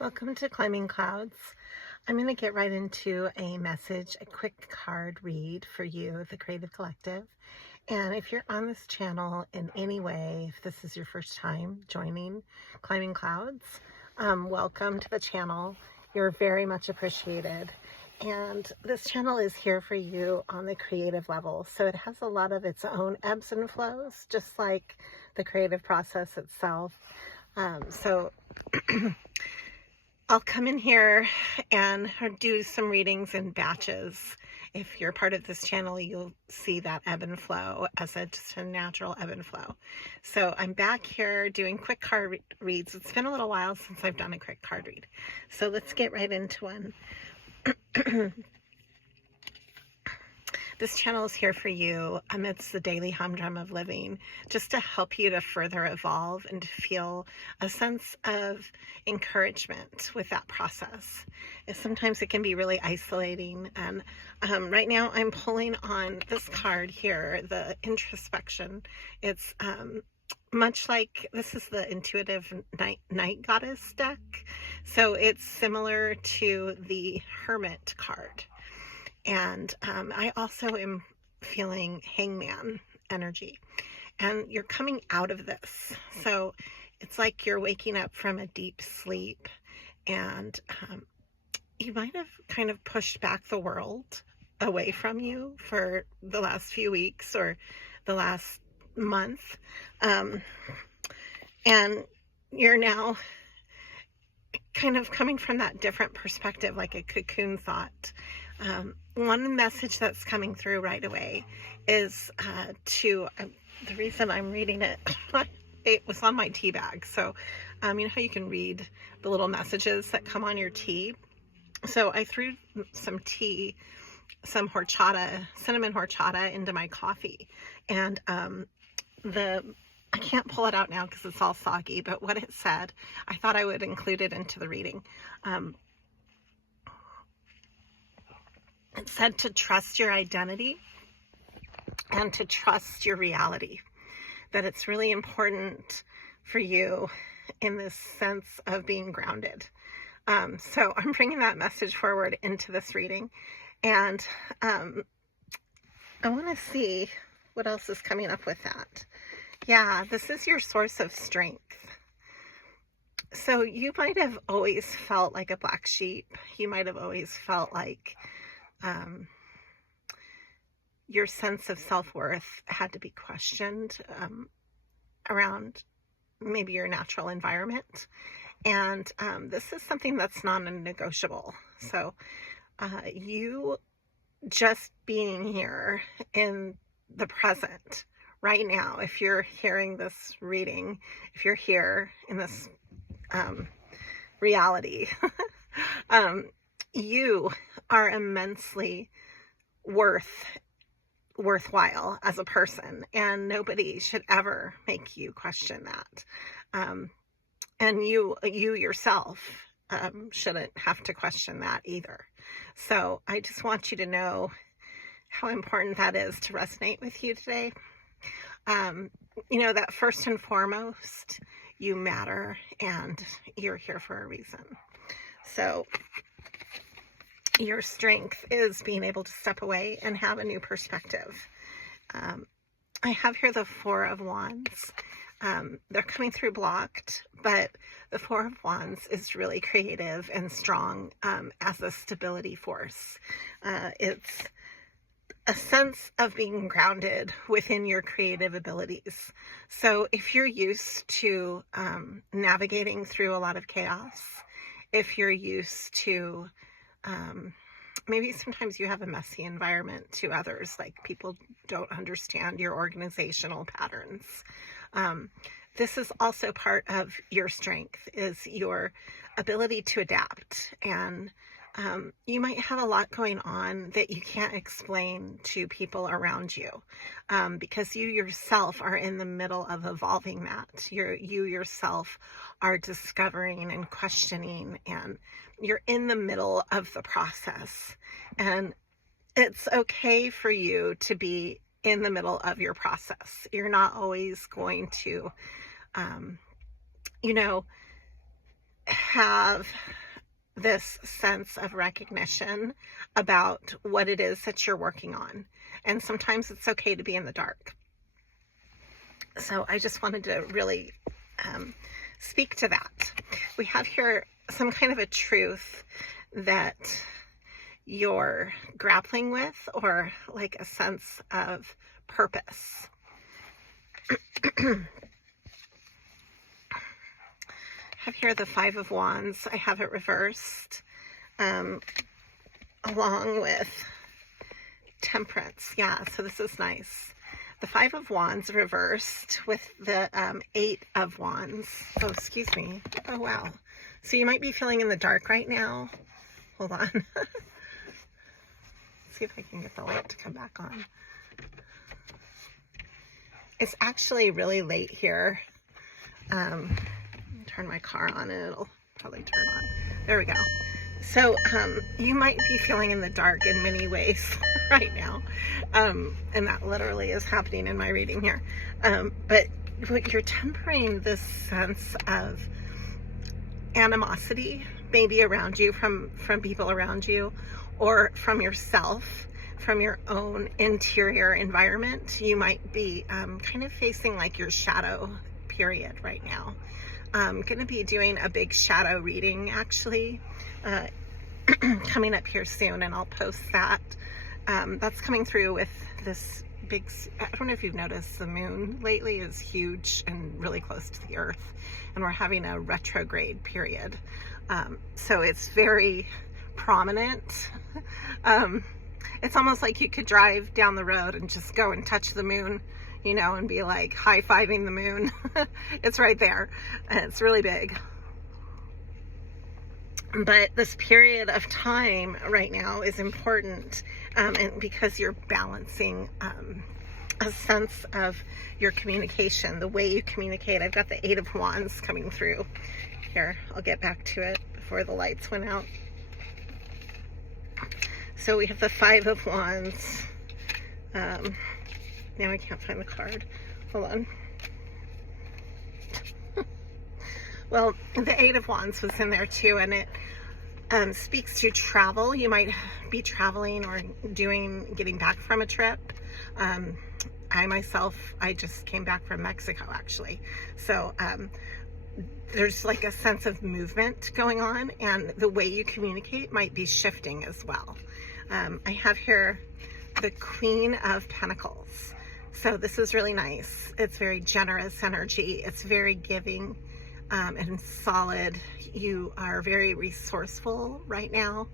Welcome to Climbing Clouds. I'm going to get right into a message, a quick card read for you, the Creative Collective. And if you're on this channel in any way, if this is your first time joining Climbing Clouds, welcome to the channel. You're very much appreciated. And this channel is here for you on the creative level. So it has a lot of its own ebbs and flows, just like the creative process itself. So I'll come in here and do some readings in batches. If you're part of this channel, you'll see that ebb and flow as just a natural ebb and flow. So I'm back here doing quick card reads. It's been a little while since I've done a quick card read. So let's get right into one. This channel is here for you amidst the daily humdrum of living, just to help you to further evolve and to feel a sense of encouragement with that process. Sometimes it can be really isolating. And right now I'm pulling on this card here, the introspection. It's much like, this is the intuitive night goddess deck. So it's similar to the hermit card. And I also am feeling hangman energy, and you're coming out of this. So it's like you're waking up from a deep sleep, and you might have kind of pushed back the world away from you for the last few weeks or the last month. And you're now kind of coming from that different perspective, like a cocoon thought. One message that's coming through right away is the reason I'm reading it, it was on my tea bag. So, you know how you can read the little messages that come on your tea? So I threw some tea, some horchata, cinnamon horchata into my coffee. And I can't pull it out now because it's all soggy, but what it said, I thought I would include it into the reading. It said to trust your identity and to trust your reality, that it's really important for you in this sense of being grounded. So I'm bringing that message forward into this reading, and I want to see what else is coming up with that. Yeah, this is your source of strength. So you might have always felt like a black sheep. You might have always felt like your sense of self-worth had to be questioned around maybe your natural environment. And this is something that's non-negotiable. So you just being here in the present right now, if you're hearing this reading, if you're here in this reality, you are immensely worthwhile as a person, and nobody should ever make you question that. And you yourself shouldn't have to question that either. So I just want you to know how important that is to resonate with you today. You know that first and foremost, you matter and you're here for a reason. So your strength is being able to step away and have a new perspective. I have here the Four of Wands. They're coming through blocked, but the Four of Wands is really creative and strong as a stability force. It's a sense of being grounded within your creative abilities. So if you're used to navigating through a lot of chaos, if you're used to maybe sometimes you have a messy environment to others, like people don't understand your organizational patterns. This is also part of your strength, is your ability to adapt. And you might have a lot going on that you can't explain to people around you, because you yourself are in the middle of evolving that. You yourself are discovering and questioning, and you're in the middle of the process. And it's okay for you to be in the middle of your process. You're not always going to, you know, have this sense of recognition about what it is that you're working on. And sometimes it's okay to be in the dark. So I just wanted to really speak to that. We have here some kind of a truth that you're grappling with, or like a sense of purpose. I have here the Five of Wands. I have it reversed along with Temperance. Yeah, so this is nice. The Five of Wands reversed with the Eight of Wands. Oh, excuse me. Oh, wow. So you might be feeling in the dark right now. Hold on. See if I can get the light to come back on. It's actually really late here. Turn my car on and it'll probably turn on. There we go. So you might be feeling in the dark in many ways right now. And that literally is happening in my reading here. But you're tempering this sense of animosity, maybe around you, from people around you, or from yourself, from your own interior environment. You might be kind of facing like your shadow period right now. I'm going to be doing a big shadow reading actually coming up here soon, and I'll post that. That's coming through with this big, I don't know if you've noticed, the moon lately is huge and really close to the earth, and we're having a retrograde period. So it's very prominent. It's almost like you could drive down the road and just go and touch the moon, you know, and be like high-fiving the moon. It's right there, and it's really big. But this period of time right now is important, and because you're balancing a sense of your communication, the way you communicate. I've got the Eight of Wands coming through. Here, I'll get back to it before the lights went out. So we have the Five of Wands. Now I can't find the card. Hold on. Well, the Eight of Wands was in there too, and it speaks to travel. You might be traveling or getting back from a trip. I myself, I just came back from Mexico actually. So there's like a sense of movement going on, and the way you communicate might be shifting as well. I have here the Queen of Pentacles. So this is really nice. It's very generous energy. It's very giving and solid. You are very resourceful right now.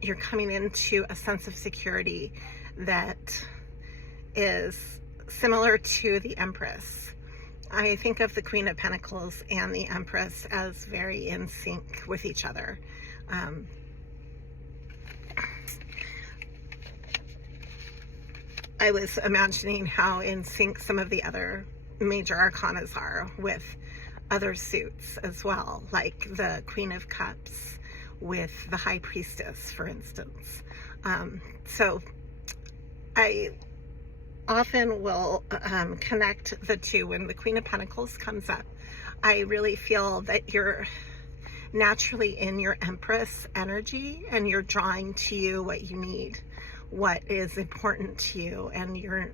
You're coming into a sense of security that is similar to the Empress. I think of the Queen of Pentacles and the Empress as very in sync with each other. I was imagining how in sync some of the other major arcanas are with other suits as well, like the Queen of Cups with the High Priestess, for instance. So I often will connect the two. When the Queen of Pentacles comes up, I really feel that you're naturally in your Empress energy, and you're drawing to you what you need, what is important to you, and you're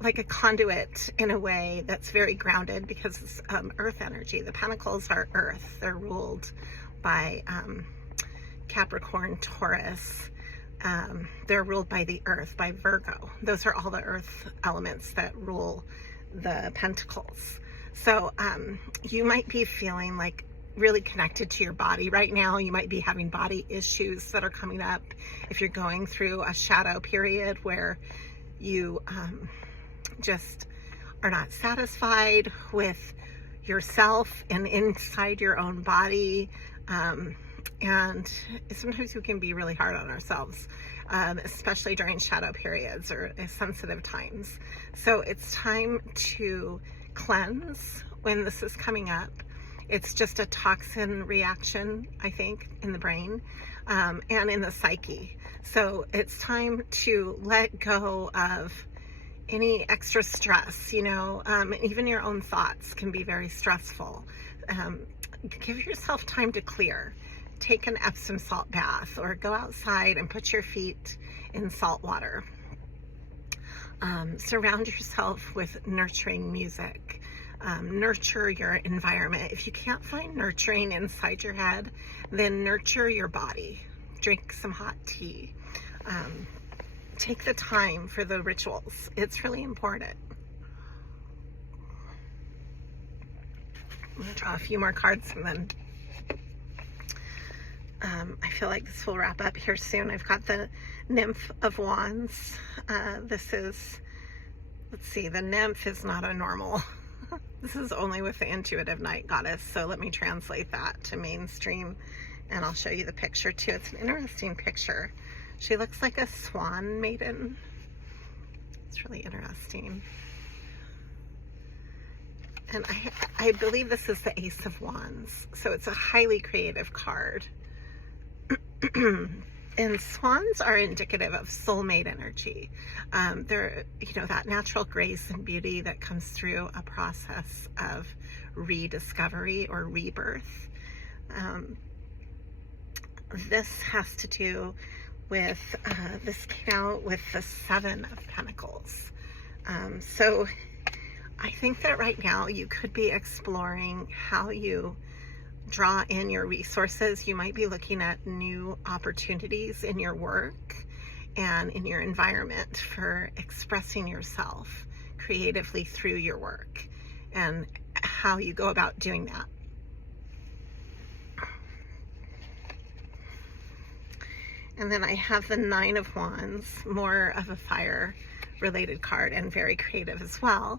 like a conduit in a way that's very grounded, because it's earth energy. The Pentacles are earth. They're ruled by Capricorn, Taurus. They're ruled by the earth, by Virgo. Those are all the earth elements that rule the Pentacles. So you might be feeling like really connected to your body right now. You might be having body issues that are coming up if you're going through a shadow period where you just are not satisfied with yourself and inside your own body. And sometimes we can be really hard on ourselves, especially during shadow periods or sensitive times. So it's time to cleanse when this is coming up. It's just a toxin reaction, I think, in the brain and in the psyche. So it's time to let go of any extra stress, you know. Even your own thoughts can be very stressful. give yourself time to clear. Take an Epsom salt bath, or go outside and put your feet in salt water. Surround yourself with nurturing music. Nurture your environment. If you can't find nurturing inside your head, then nurture your body. Drink some hot tea. Take the time for the rituals. It's really important. I'm going to draw a few more cards, and then I feel like this will wrap up here soon. I've got the Nymph of Wands. This is, let's see, the nymph is not a normal. This is only with the intuitive night goddess. So let me translate that to mainstream, and I'll show you the picture too. It's an interesting picture. She looks like a swan maiden. It's really interesting. And I believe this is the Ace of Wands. So it's a highly creative card. And swans are indicative of soulmate energy. They're, that natural grace and beauty that comes through a process of rediscovery or rebirth. This has to do with, this came out with the Seven of Pentacles. So I think that right now you could be exploring how you draw in your resources. You might be looking at new opportunities in your work and in your environment for expressing yourself creatively through your work, and how you go about doing that. And then I have the Nine of Wands, more of a fire related card and very creative as well.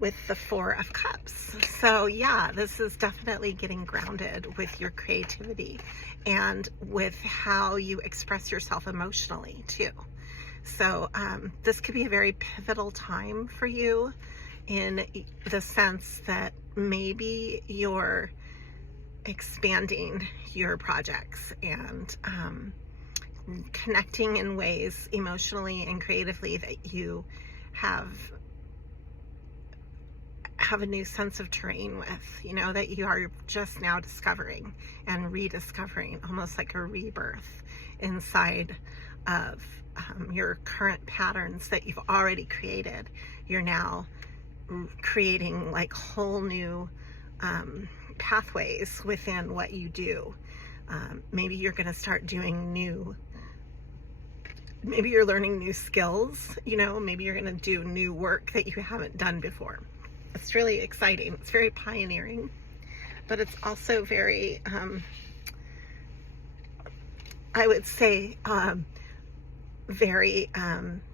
With the Four of Cups. So yeah, this is definitely getting grounded with your creativity and with how you express yourself emotionally too. So this could be a very pivotal time for you, in the sense that maybe you're expanding your projects and connecting in ways emotionally and creatively that you have a new sense of terrain with, that you are just now discovering and rediscovering, almost like a rebirth inside of your current patterns that you've already created. You're now creating like whole new pathways within what you do. Maybe you're going to start doing maybe you're learning new skills, maybe you're going to do new work that you haven't done before. It's really exciting. It's very pioneering, but it's also very, I would say, very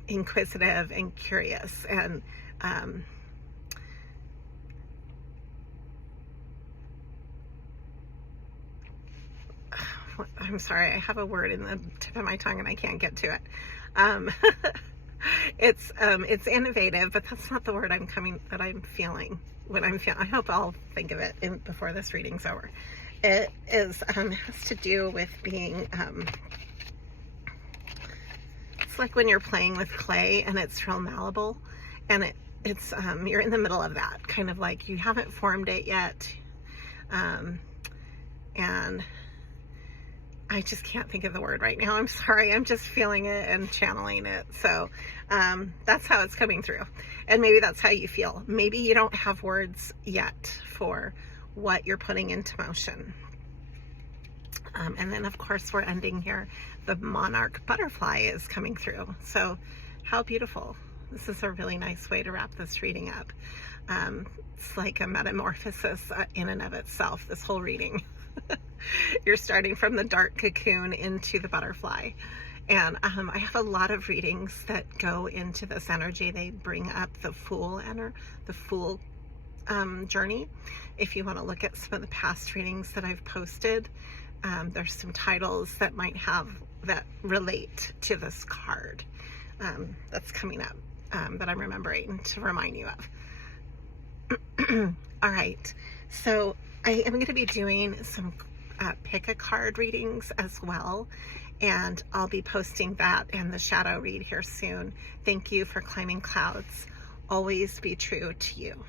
inquisitive and curious. And I'm sorry, I have a word in the tip of my tongue and I can't get to it. It's innovative, but that's not the word I'm feeling when I hope I'll think of it before this reading's over. It is, has to do with being, it's like when you're playing with clay and it's real malleable, and it's, you're in the middle of that, kind of like you haven't formed it yet. And I just can't think of the word right now. I'm sorry. I'm just feeling it and channeling it. So that's how it's coming through. And maybe that's how you feel. Maybe you don't have words yet for what you're putting into motion. And then, of course, we're ending here. The Monarch Butterfly is coming through. So how beautiful. This is a really nice way to wrap this reading up. It's like a metamorphosis in and of itself, this whole reading. You're starting from the dark cocoon into the butterfly. And I have a lot of readings that go into this energy. They bring up the Fool journey. If you want to look at some of the past readings that I've posted, there's some titles that that relate to this card that's coming up, that I'm remembering to remind you of. All right, so I am going to be doing some pick a card readings as well, and I'll be posting that and the shadow read here soon. Thank you for climbing clouds. Always be true to you.